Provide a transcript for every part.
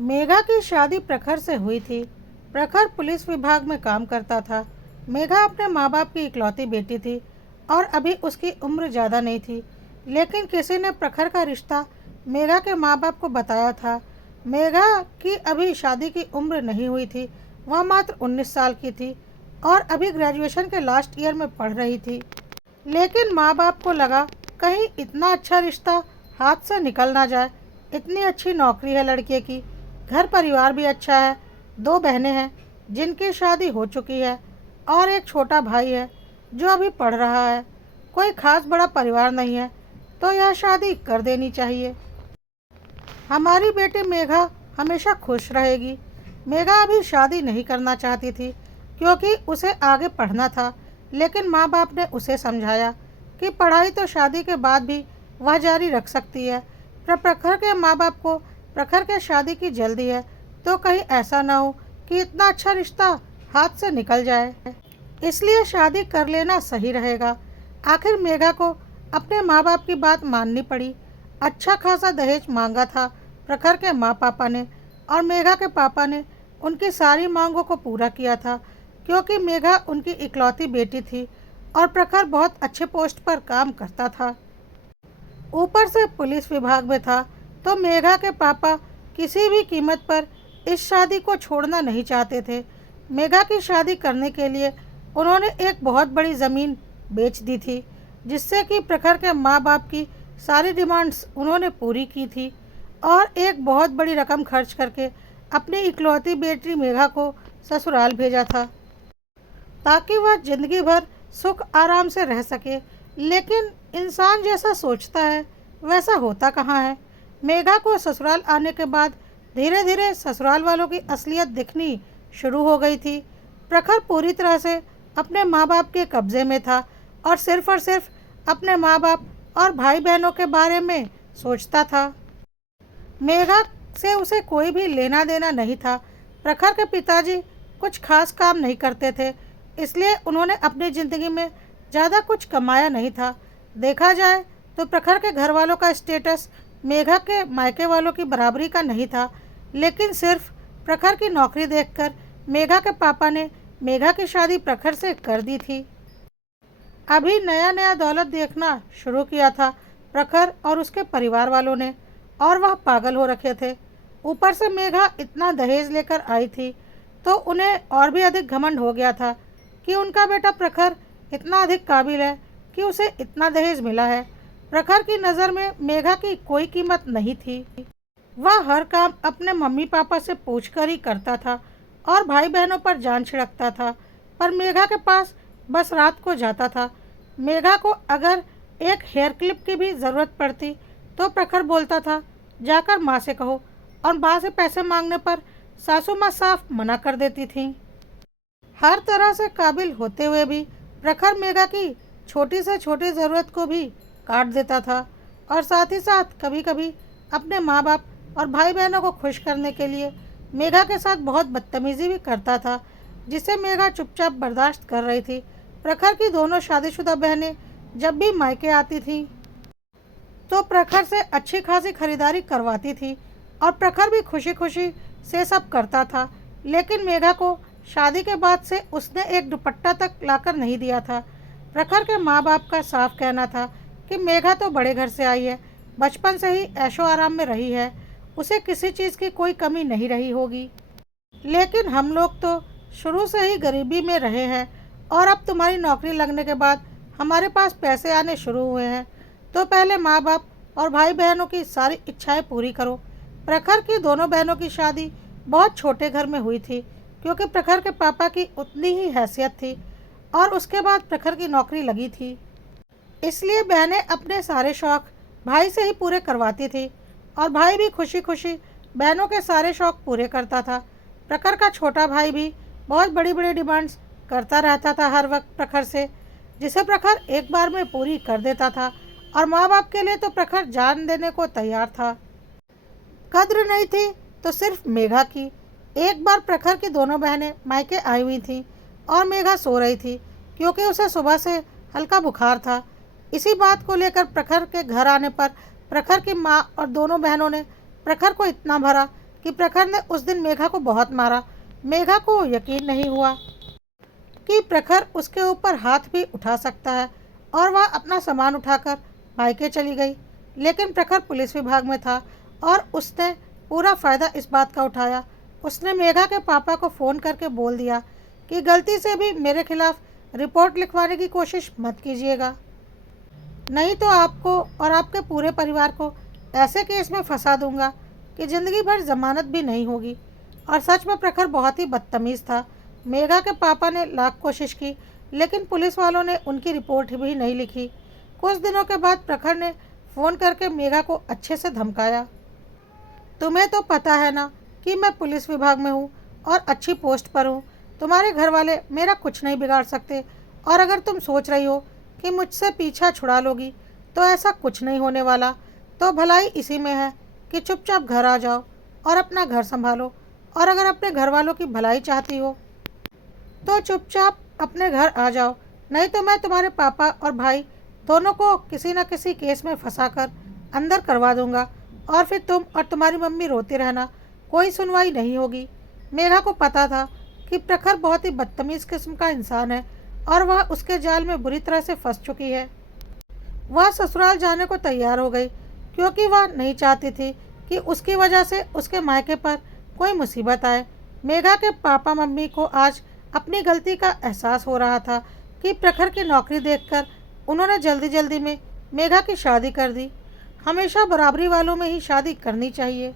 मेघा की शादी प्रखर से हुई थी। प्रखर पुलिस विभाग में काम करता था। मेघा अपने माँ बाप की इकलौती बेटी थी और अभी उसकी उम्र ज़्यादा नहीं थी। लेकिन किसी ने प्रखर का रिश्ता मेघा के माँ बाप को बताया था। मेघा की अभी शादी की उम्र नहीं हुई थी। वह मात्र 19 साल की थी और अभी ग्रेजुएशन के लास्ट ईयर में पढ़ रही थी। लेकिन माँ बाप को लगा कहीं इतना अच्छा रिश्ता हाथ से निकल ना जाए। इतनी अच्छी नौकरी है लड़के की, घर परिवार भी अच्छा है। 2 बहनें हैं जिनकी शादी हो चुकी है और एक छोटा भाई है जो अभी पढ़ रहा है। कोई खास बड़ा परिवार नहीं है, तो यह शादी कर देनी चाहिए। हमारी बेटी मेघा हमेशा खुश रहेगी। मेघा अभी शादी नहीं करना चाहती थी क्योंकि उसे आगे पढ़ना था। लेकिन माँ बाप ने उसे समझाया कि पढ़ाई तो शादी के बाद भी वह जारी रख सकती है। पर प्रखर के माँ बाप को प्रखर के शादी की जल्दी है, तो कहीं ऐसा ना हो कि इतना अच्छा रिश्ता हाथ से निकल जाए। इसलिए शादी कर लेना सही रहेगा। आखिर मेघा को अपने माँ बाप की बात माननी पड़ी। अच्छा खासा दहेज मांगा था प्रखर के माँ पापा ने, और मेघा के पापा ने उनकी सारी मांगों को पूरा किया था क्योंकि मेघा उनकी इकलौती बेटी थी और प्रखर बहुत अच्छे पोस्ट पर काम करता था। ऊपर से पुलिस विभाग में था, तो मेघा के पापा किसी भी कीमत पर इस शादी को छोड़ना नहीं चाहते थे। मेघा की शादी करने के लिए उन्होंने एक बहुत बड़ी ज़मीन बेच दी थी, जिससे कि प्रखर के माँ बाप की सारी डिमांड्स उन्होंने पूरी की थी और एक बहुत बड़ी रकम खर्च करके अपनी इकलौती बेटी मेघा को ससुराल भेजा था ताकि वह जिंदगी भर सुख आराम से रह सके। लेकिन इंसान जैसा सोचता है वैसा होता कहाँ है। मेघा को ससुराल आने के बाद धीरे धीरे ससुराल वालों की असलियत दिखनी शुरू हो गई थी। प्रखर पूरी तरह से अपने माँ बाप के कब्जे में था और सिर्फ अपने माँ बाप और भाई बहनों के बारे में सोचता था। मेघा से उसे कोई भी लेना देना नहीं था। प्रखर के पिताजी कुछ खास काम नहीं करते थे, इसलिए उन्होंने अपनी ज़िंदगी में ज़्यादा कुछ कमाया नहीं था। देखा जाए तो प्रखर के घर वालों का स्टेटस मेघा के मायके वालों की बराबरी का नहीं था। लेकिन सिर्फ प्रखर की नौकरी देखकर मेघा के पापा ने मेघा की शादी प्रखर से कर दी थी। अभी नया नया दौलत देखना शुरू किया था प्रखर और उसके परिवार वालों ने, और वह पागल हो रखे थे। ऊपर से मेघा इतना दहेज लेकर आई थी, तो उन्हें और भी अधिक घमंड हो गया था कि उनका बेटा प्रखर इतना अधिक काबिल है कि उसे इतना दहेज मिला है। प्रखर की नज़र में मेघा की कोई कीमत नहीं थी। वह हर काम अपने मम्मी पापा से पूछकर ही करता था और भाई बहनों पर जान छिड़कता था, पर मेघा के पास बस रात को जाता था। मेघा को अगर एक हेयर क्लिप की भी ज़रूरत पड़ती तो प्रखर बोलता था, जाकर माँ से कहो, और माँ से पैसे मांगने पर सासू माँ साफ मना कर देती थीं। हर तरह से काबिल होते हुए भी प्रखर मेघा की छोटी से छोटी ज़रूरत को भी काट देता था और साथ ही साथ कभी कभी अपने माँ बाप और भाई बहनों को खुश करने के लिए मेघा के साथ बहुत बदतमीज़ी भी करता था, जिसे मेघा चुपचाप बर्दाश्त कर रही थी। प्रखर की दोनों शादीशुदा बहनें जब भी मायके आती थीं तो प्रखर से अच्छी खासी खरीदारी करवाती थी और प्रखर भी खुशी खुशी से सब करता था। लेकिन मेघा को शादी के बाद से उसने एक दुपट्टा तक लाकर नहीं दिया था। प्रखर के माँ बाप का साफ कहना था कि मेघा तो बड़े घर से आई है, बचपन से ही ऐशो आराम में रही है, उसे किसी चीज़ की कोई कमी नहीं रही होगी। लेकिन हम लोग तो शुरू से ही गरीबी में रहे हैं और अब तुम्हारी नौकरी लगने के बाद हमारे पास पैसे आने शुरू हुए हैं, तो पहले माँ बाप और भाई बहनों की सारी इच्छाएं पूरी करो। प्रखर की दोनों बहनों की शादी बहुत छोटे घर में हुई थी क्योंकि प्रखर के पापा की उतनी ही हैसियत थी और उसके बाद प्रखर की नौकरी लगी थी। इसलिए बहनें अपने सारे शौक भाई से ही पूरे करवाती थी और भाई भी खुशी खुशी बहनों के सारे शौक पूरे करता था। प्रखर का छोटा भाई भी बहुत बड़ी बड़ी डिमांड्स करता रहता था हर वक्त प्रखर से, जिसे प्रखर एक बार में पूरी कर देता था और माँ बाप के लिए तो प्रखर जान देने को तैयार था। कद्र नहीं थी तो सिर्फ मेघा की। एक बार प्रखर की दोनों बहनें मायके आई हुई थीं और मेघा सो रही थी क्योंकि उसे सुबह से हल्का बुखार था। इसी बात को लेकर प्रखर के घर आने पर प्रखर की माँ और दोनों बहनों ने प्रखर को इतना भरा कि प्रखर ने उस दिन मेघा को बहुत मारा। मेघा को यकीन नहीं हुआ कि प्रखर उसके ऊपर हाथ भी उठा सकता है और वह अपना सामान उठाकर मायके चली गई। लेकिन प्रखर पुलिस विभाग में था और उसने पूरा फ़ायदा इस बात का उठाया। उसने मेघा के पापा को फ़ोन करके बोल दिया कि गलती से भी मेरे खिलाफ रिपोर्ट लिखवाने की कोशिश मत कीजिएगा, नहीं तो आपको और आपके पूरे परिवार को ऐसे केस में फंसा दूंगा कि ज़िंदगी भर जमानत भी नहीं होगी। और सच में प्रखर बहुत ही बदतमीज़ था। मेघा के पापा ने लाख कोशिश की, लेकिन पुलिस वालों ने उनकी रिपोर्ट भी नहीं लिखी। कुछ दिनों के बाद प्रखर ने फ़ोन करके मेघा को अच्छे से धमकाया। तुम्हें तो पता है ना कि मैं पुलिस विभाग में हूँ और अच्छी पोस्ट पर हूँ। तुम्हारे घर वाले मेरा कुछ नहीं बिगाड़ सकते, और अगर तुम सोच रही हो कि मुझसे पीछा छुड़ा लोगी तो ऐसा कुछ नहीं होने वाला। तो भलाई इसी में है कि चुपचाप घर आ जाओ और अपना घर संभालो, और अगर अपने घर वालों की भलाई चाहती हो तो चुपचाप अपने घर आ जाओ, नहीं तो मैं तुम्हारे पापा और भाई दोनों को किसी न किसी केस में फंसाकर अंदर करवा दूंगा, और फिर तुम और तुम्हारी मम्मी रोते रहना, कोई सुनवाई नहीं होगी। मेघा को पता था कि प्रखर बहुत ही बदतमीज़ किस्म का इंसान है और वह उसके जाल में बुरी तरह से फंस चुकी है। वह ससुराल जाने को तैयार हो गई, क्योंकि वह नहीं चाहती थी कि उसकी वजह से उसके मायके पर कोई मुसीबत आए। मेघा के पापा मम्मी को आज अपनी गलती का एहसास हो रहा था कि प्रखर की नौकरी देखकर उन्होंने जल्दी जल्दी में मेघा की शादी कर दी। हमेशा बराबरी वालों में ही शादी करनी चाहिए।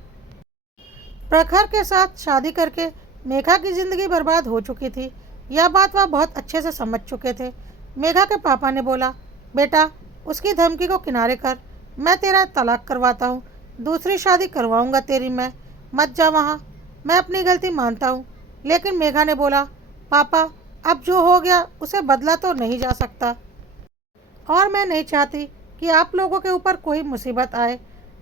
प्रखर के साथ शादी करके मेघा की ज़िंदगी बर्बाद हो चुकी थी। यह बात वह बहुत अच्छे से समझ चुके थे। मेघा के पापा ने बोला, बेटा उसकी धमकी को किनारे कर, मैं तेरा तलाक करवाता हूँ, दूसरी शादी करवाऊँगा तेरी मैं, मत जा वहाँ, मैं अपनी गलती मानता हूँ। लेकिन मेघा ने बोला, पापा अब जो हो गया उसे बदला तो नहीं जा सकता, और मैं नहीं चाहती कि आप लोगों के ऊपर कोई मुसीबत आए।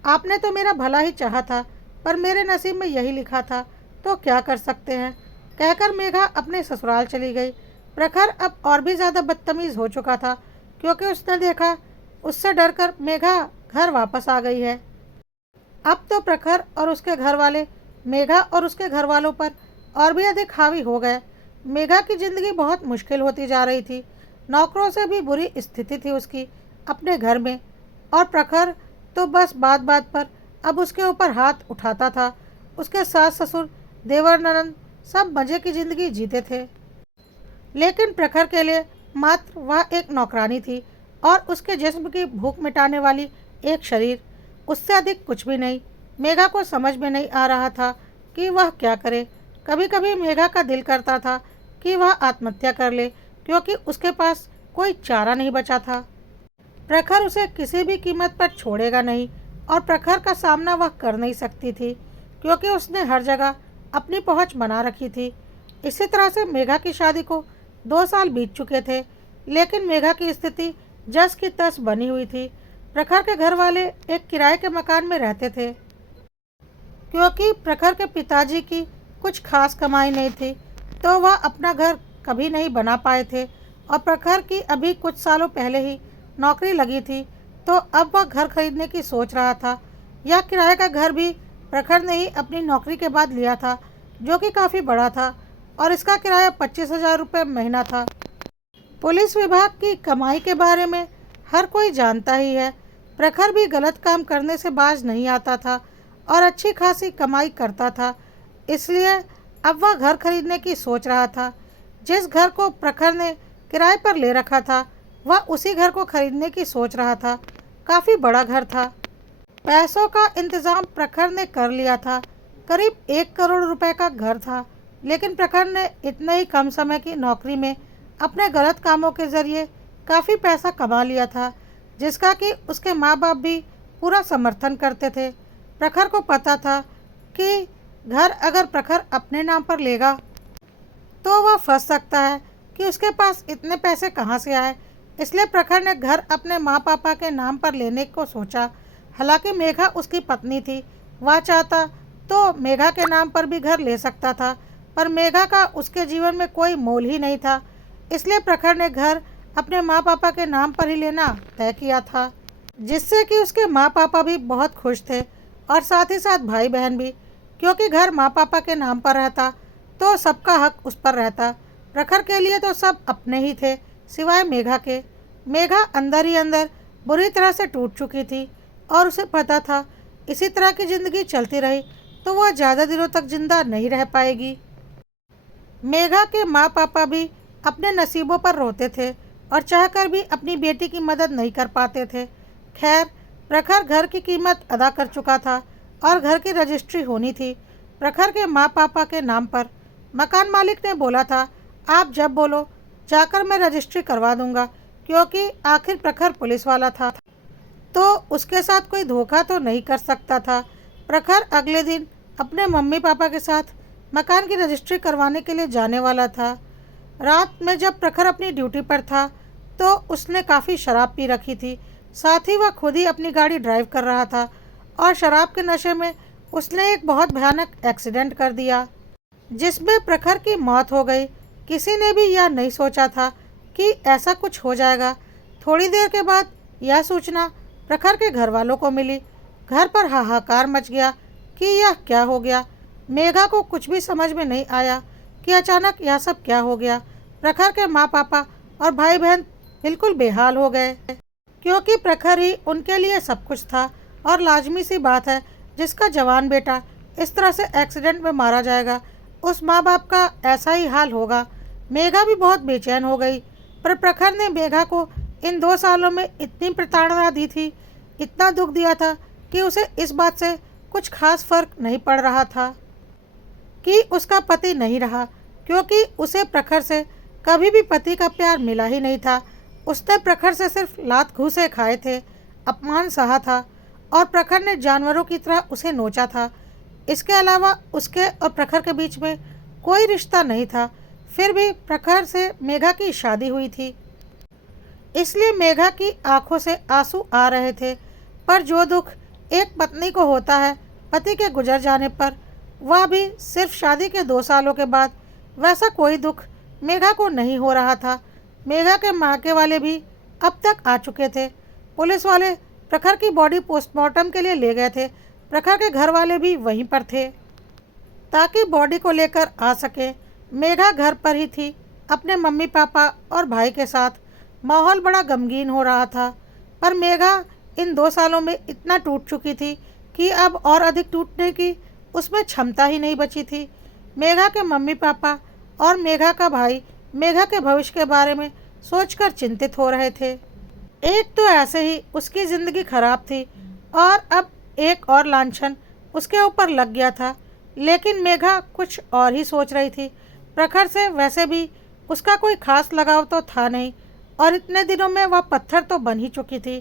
आपने तो मेरा भला ही चाहा था, पर मेरे नसीब में यही लिखा था, तो क्या कर सकते हैं। कहकर मेघा अपने ससुराल चली गई। प्रखर अब और भी ज़्यादा बदतमीज़ हो चुका था, क्योंकि उसने देखा उससे डरकर मेघा घर वापस आ गई है। अब तो प्रखर और उसके घर वाले मेघा और उसके घर वालों पर और भी अधिक हावी हो गए। मेघा की ज़िंदगी बहुत मुश्किल होती जा रही थी। नौकरों से भी बुरी स्थिति थी उसकी अपने घर में, और प्रखर तो बस बात बात पर अब उसके ऊपर हाथ उठाता था। उसके सास ससुर देवर ननद सब मज़े की ज़िंदगी जीते थे, लेकिन प्रखर के लिए मात्र वह एक नौकरानी थी और उसके जिस्म की भूख मिटाने वाली एक शरीर, उससे अधिक कुछ भी नहीं। मेघा को समझ में नहीं आ रहा था कि वह क्या करे। कभी कभी मेघा का दिल करता था कि वह आत्महत्या कर ले, क्योंकि उसके पास कोई चारा नहीं बचा था। प्रखर उसे किसी भी कीमत पर छोड़ेगा नहीं, और प्रखर का सामना वह कर नहीं सकती थी, क्योंकि उसने हर जगह अपनी पहुंच बना रखी थी। इसी तरह से मेघा की शादी को 2 साल बीत चुके थे, लेकिन मेघा की स्थिति जस की तस बनी हुई थी। प्रखर के घर वाले एक किराए के मकान में रहते थे, क्योंकि प्रखर के पिताजी की कुछ खास कमाई नहीं थी, तो वह अपना घर कभी नहीं बना पाए थे। और प्रखर की अभी कुछ सालों पहले ही नौकरी लगी थी, तो अब वह घर खरीदने की सोच रहा था। यह किराए का घर भी प्रखर ने ही अपनी नौकरी के बाद लिया था, जो कि काफ़ी बड़ा था, और इसका किराया 25,000 रुपये महीना था। पुलिस विभाग की कमाई के बारे में हर कोई जानता ही है। प्रखर भी गलत काम करने से बाज नहीं आता था और अच्छी खासी कमाई करता था, इसलिए अब वह घर खरीदने की सोच रहा था। जिस घर को प्रखर ने किराए पर ले रखा था, वह उसी घर को खरीदने की सोच रहा था। काफ़ी बड़ा घर था। पैसों का इंतज़ाम प्रखर ने कर लिया था। करीब 1 करोड़ रुपए का घर था, लेकिन प्रखर ने इतने ही कम समय की नौकरी में अपने गलत कामों के ज़रिए काफ़ी पैसा कमा लिया था, जिसका कि उसके माँ बाप भी पूरा समर्थन करते थे। प्रखर को पता था कि घर अगर प्रखर अपने नाम पर लेगा तो वह फंस सकता है कि उसके पास इतने पैसे कहाँ से आए, इसलिए प्रखर ने घर अपने माँ पापा के नाम पर लेने को सोचा। हालांकि मेघा उसकी पत्नी थी, वह चाहता तो मेघा के नाम पर भी घर ले सकता था, पर मेघा का उसके जीवन में कोई मोल ही नहीं था, इसलिए प्रखर ने घर अपने माँ पापा के नाम पर ही लेना तय किया था, जिससे कि उसके माँ पापा भी बहुत खुश थे और साथ ही साथ भाई बहन भी, क्योंकि घर माँ पापा के नाम पर रहता तो सबका हक उस पर रहता। प्रखर के लिए तो सब अपने ही थे सिवाय मेघा के। मेघा अंदर ही अंदर बुरी तरह से टूट चुकी थी और उसे पता था इसी तरह की ज़िंदगी चलती रही तो वह ज़्यादा दिनों तक जिंदा नहीं रह पाएगी। मेघा के माँ पापा भी अपने नसीबों पर रोते थे और चाहकर भी अपनी बेटी की मदद नहीं कर पाते थे। खैर, प्रखर घर की कीमत अदा कर चुका था और घर की रजिस्ट्री होनी थी प्रखर के माँ पापा के नाम पर। मकान मालिक ने बोला था, आप जब बोलो जाकर मैं रजिस्ट्री करवा दूंगा, क्योंकि आखिर प्रखर पुलिस वाला था तो उसके साथ कोई धोखा तो नहीं कर सकता था। प्रखर अगले दिन अपने मम्मी पापा के साथ मकान की रजिस्ट्री करवाने के लिए जाने वाला था। रात में जब प्रखर अपनी ड्यूटी पर था तो उसने काफ़ी शराब पी रखी थी। साथ ही वह खुद ही अपनी गाड़ी ड्राइव कर रहा था और शराब के नशे में उसने एक बहुत भयानक एक्सीडेंट कर दिया जिसमें प्रखर की मौत हो गई। किसी ने भी यह नहीं सोचा था कि ऐसा कुछ हो जाएगा। थोड़ी देर के बाद यह सूचना प्रखर के घर वालों को मिली। घर पर हाहाकार मच गया कि यह क्या हो गया। मेघा को कुछ भी समझ में नहीं आया कि अचानक यह सब क्या हो गया। प्रखर के माँ पापा और भाई बहन बिल्कुल बेहाल हो गए, क्योंकि प्रखर ही उनके लिए सब कुछ था और लाजमी सी बात है जिसका जवान बेटा इस तरह से एक्सीडेंट में मारा जाएगा उस माँ बाप का ऐसा ही हाल होगा। मेघा भी बहुत बेचैन हो गई, पर प्रखर ने मेघा को इन 2 सालों में इतनी प्रताड़ना दी थी, इतना दुख दिया था कि उसे इस बात से कुछ खास फर्क नहीं पड़ रहा था कि उसका पति नहीं रहा, क्योंकि उसे प्रखर से कभी भी पति का प्यार मिला ही नहीं था। उसने प्रखर से सिर्फ लात घूंसे खाए थे, अपमान सहा था और प्रखर ने जानवरों की तरह उसे नोचा था। इसके अलावा उसके और प्रखर के बीच में कोई रिश्ता नहीं था। फिर भी प्रखर से मेघा की शादी हुई थी, इसलिए मेघा की आंखों से आंसू आ रहे थे। पर जो दुख एक पत्नी को होता है पति के गुजर जाने पर, वह भी सिर्फ शादी के 2 सालों के बाद, वैसा कोई दुख मेघा को नहीं हो रहा था। मेघा के मायके वाले भी अब तक आ चुके थे। पुलिस वाले प्रखर की बॉडी पोस्टमार्टम के लिए ले गए थे। प्रखर के घर वाले भी वहीं पर थे ताकि बॉडी को लेकर आ सके। मेघा घर पर ही थी अपने मम्मी पापा और भाई के साथ। माहौल बड़ा गमगीन हो रहा था, पर मेघा इन 2 सालों में इतना टूट चुकी थी कि अब और अधिक टूटने की उसमें क्षमता ही नहीं बची थी। मेघा के मम्मी पापा और मेघा का भाई मेघा के भविष्य के बारे में सोचकर चिंतित हो रहे थे। एक तो ऐसे ही उसकी ज़िंदगी खराब थी और अब एक और लांछन उसके ऊपर लग गया था। लेकिन मेघा कुछ और ही सोच रही थी। प्रखर से वैसे भी उसका कोई खास लगाव तो था नहीं और इतने दिनों में वह पत्थर तो बन ही चुकी थी,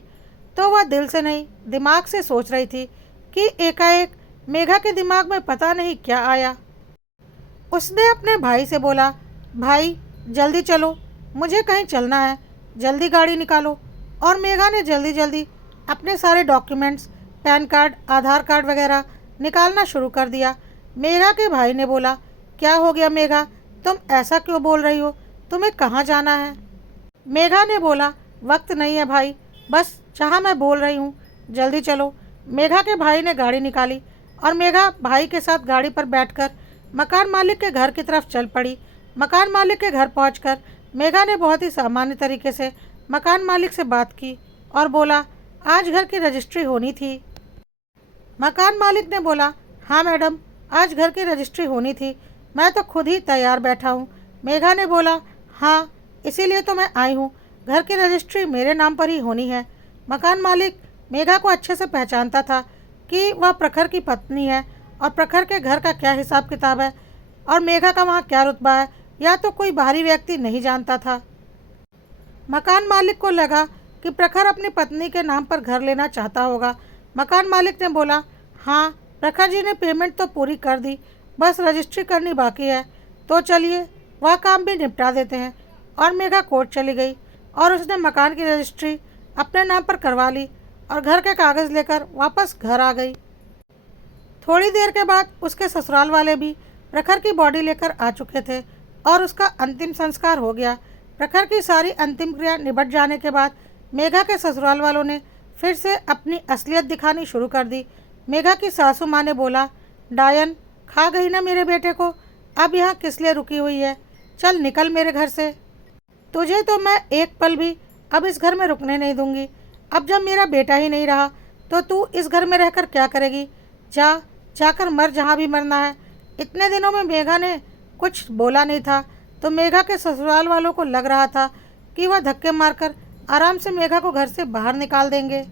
तो वह दिल से नहीं दिमाग से सोच रही थी कि एकाएक मेघा के दिमाग में पता नहीं क्या आया। उसने अपने भाई से बोला, भाई जल्दी चलो, मुझे कहीं चलना है, जल्दी गाड़ी निकालो। और मेघा ने जल्दी जल्दी अपने सारे डॉक्यूमेंट्स, पैन कार्ड, आधार कार्ड वगैरह निकालना शुरू कर दिया। मेघा के भाई ने बोला, क्या हो गया मेघा, तुम ऐसा क्यों बोल रही हो, तुम्हें कहाँ जाना है? मेघा ने बोला, वक्त नहीं है भाई, बस जहाँ मैं बोल रही हूँ, जल्दी चलो। मेघा के भाई ने गाड़ी निकाली और मेघा भाई के साथ गाड़ी पर बैठकर मकान मालिक के घर की तरफ चल पड़ी। मकान मालिक के घर पहुंचकर मेघा ने बहुत ही सामान्य तरीके से मकान मालिक से बात की और बोला, आज घर की रजिस्ट्री होनी थी। मकान मालिक ने बोला, हाँ मैडम, आज घर की रजिस्ट्री होनी थी, मैं तो खुद ही तैयार बैठा हूँ। मेघा ने बोला, हाँ इसीलिए तो मैं आई हूँ, घर की रजिस्ट्री मेरे नाम पर ही होनी है। मकान मालिक मेघा को अच्छे से पहचानता था कि वह प्रखर की पत्नी है और प्रखर के घर का क्या हिसाब किताब है और मेघा का वहाँ क्या रुतबा है, या तो कोई बाहरी व्यक्ति नहीं जानता था। मकान मालिक को लगा कि प्रखर अपनी पत्नी के नाम पर घर लेना चाहता होगा। मकान मालिक ने बोला, हाँ प्रखर जी ने पेमेंट तो पूरी कर दी, बस रजिस्ट्री करनी बाकी है, तो चलिए वह काम भी निपटा देते हैं। और मेघा कोर्ट चली गई और उसने मकान की रजिस्ट्री अपने नाम पर करवा ली और घर के कागज़ लेकर वापस घर आ गई। थोड़ी देर के बाद उसके ससुराल वाले भी प्रखर की बॉडी लेकर आ चुके थे और उसका अंतिम संस्कार हो गया। प्रखर की सारी अंतिम क्रिया निपट जाने के बाद मेघा के ससुराल वालों ने फिर से अपनी असलियत दिखानी शुरू कर दी। मेघा की सासू माँ ने बोला, डायन खा गई ना मेरे बेटे को। अब यहाँ किस लिए रुकी हुई है? चल निकल मेरे घर से। तुझे तो मैं एक पल भी अब इस घर में रुकने नहीं दूंगी। अब जब मेरा बेटा ही नहीं रहा तो तू इस घर में रहकर क्या करेगी? जाकर मर जहाँ भी मरना है। इतने दिनों में मेघा ने कुछ बोला नहीं था, तो मेघा के ससुराल वालों को लग रहा था कि वह धक्के मारकर आराम से मेघा को घर से बाहर निकाल देंगे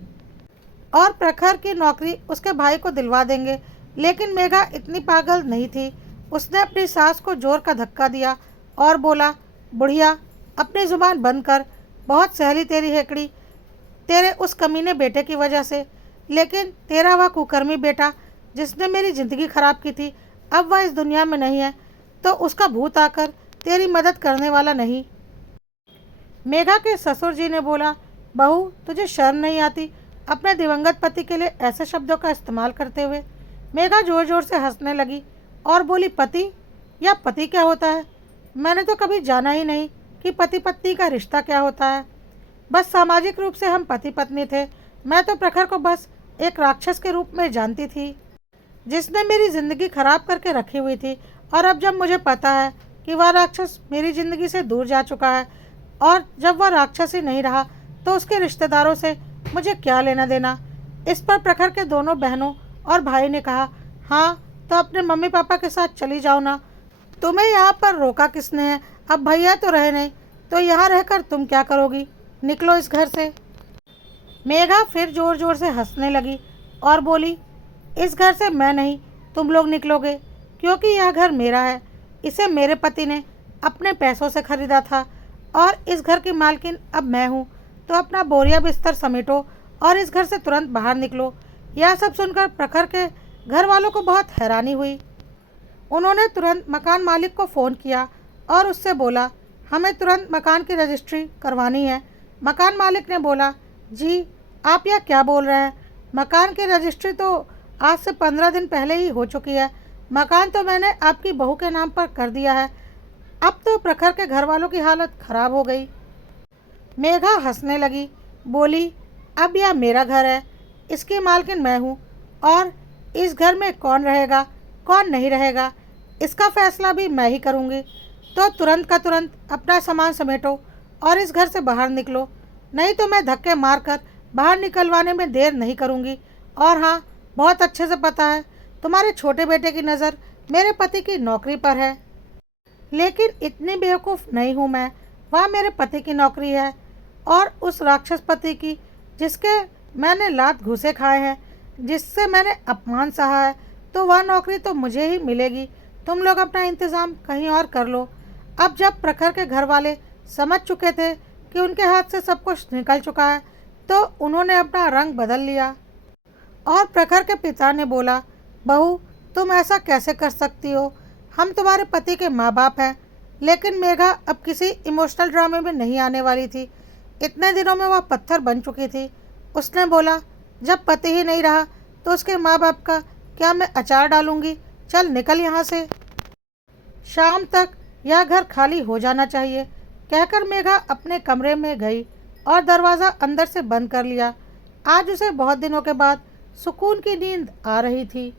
और प्रखर की नौकरी उसके भाई को दिलवा देंगे। लेकिन मेघा इतनी पागल नहीं थी। उसने अपनी सास को जोर का धक्का दिया और बोला, बुढ़िया अपनी जुबान बंद कर। बहुत सहली तेरी हेकड़ी, तेरे उस कमीने बेटे की वजह से। लेकिन तेरा वह कुकर्मी बेटा जिसने मेरी ज़िंदगी खराब की थी, अब वह इस दुनिया में नहीं है, तो उसका भूत आकर तेरी मदद करने वाला नहीं। मेघा के ससुर जी ने बोला, बहू तुझे शर्म नहीं आती अपने दिवंगत पति के लिए ऐसे शब्दों का इस्तेमाल करते हुए? मेघा जोर जोर से हंसने लगी और बोली, पति? या पति क्या होता है? मैंने तो कभी जाना ही नहीं कि पति पत्नी का रिश्ता क्या होता है। बस सामाजिक रूप से हम पति पत्नी थे। मैं तो प्रखर को बस एक राक्षस के रूप में जानती थी जिसने मेरी ज़िंदगी खराब करके रखी हुई थी। और अब जब मुझे पता है कि वह राक्षस मेरी ज़िंदगी से दूर जा चुका है और जब वह राक्षस ही नहीं रहा तो उसके रिश्तेदारों से मुझे क्या लेना देना। इस पर प्रखर के दोनों बहनों और भाई ने कहा, हाँ तो अपने मम्मी पापा के साथ चली जाओ ना, तुम्हें यहाँ पर रोका किसने है? अब भैया तो रहे नहीं तो यहाँ रहकर तुम क्या करोगी? निकलो इस घर से। मेघा फिर जोर जोर से हंसने लगी और बोली, इस घर से मैं नहीं तुम लोग निकलोगे, क्योंकि यह घर मेरा है। इसे मेरे पति ने अपने पैसों से खरीदा था और इस घर की मालकिन अब मैं हूँ। तो अपना बोरिया बिस्तर समेटो और इस घर से तुरंत बाहर निकलो। यह सब सुनकर प्रखर के घर वालों को बहुत हैरानी हुई। उन्होंने तुरंत मकान मालिक को फ़ोन किया और उससे बोला, हमें तुरंत मकान की रजिस्ट्री करवानी है। मकान मालिक ने बोला, जी आप यह क्या बोल रहे हैं? मकान की रजिस्ट्री तो आज से 15 दिन पहले ही हो चुकी है। मकान तो मैंने आपकी बहू के नाम पर कर दिया है। अब तो प्रखर के घर वालों की हालत ख़राब हो गई। मेघा हंसने लगी, बोली, अब यह मेरा घर है, इसकी मालकिन मैं हूँ और इस घर में कौन रहेगा कौन नहीं रहेगा इसका फैसला भी मैं ही करूँगी। तो तुरंत का तुरंत अपना सामान समेटो और इस घर से बाहर निकलो, नहीं तो मैं धक्के मारकर बाहर निकलवाने में देर नहीं करूँगी। और हाँ, बहुत अच्छे से पता है तुम्हारे छोटे बेटे की नज़र मेरे पति की नौकरी पर है, लेकिन इतनी बेवकूफ़ नहीं हूँ मैं। वह मेरे पति की नौकरी है और उस राक्षस पति की जिसके मैंने लात घूसे खाए हैं, जिससे मैंने अपमान सहा है, तो वह नौकरी तो मुझे ही मिलेगी। तुम लोग अपना इंतज़ाम कहीं और कर लो। अब जब प्रखर के घर वाले समझ चुके थे कि उनके हाथ से सब कुछ निकल चुका है, तो उन्होंने अपना रंग बदल लिया और प्रखर के पिता ने बोला, बहू तुम ऐसा कैसे कर सकती हो? हम तुम्हारे पति के माँ बाप हैं। लेकिन मेघा अब किसी इमोशनल ड्रामे में नहीं आने वाली थी। इतने दिनों में वह पत्थर बन चुकी थी। उसने बोला, जब पति ही नहीं रहा तो उसके माँ बाप का क्या मैं अचार डालूंगी? चल निकल यहाँ से। शाम तक यह घर खाली हो जाना चाहिए, कहकर मेघा अपने कमरे में गई और दरवाज़ा अंदर से बंद कर लिया। आज उसे बहुत दिनों के बाद सुकून की नींद आ रही थी।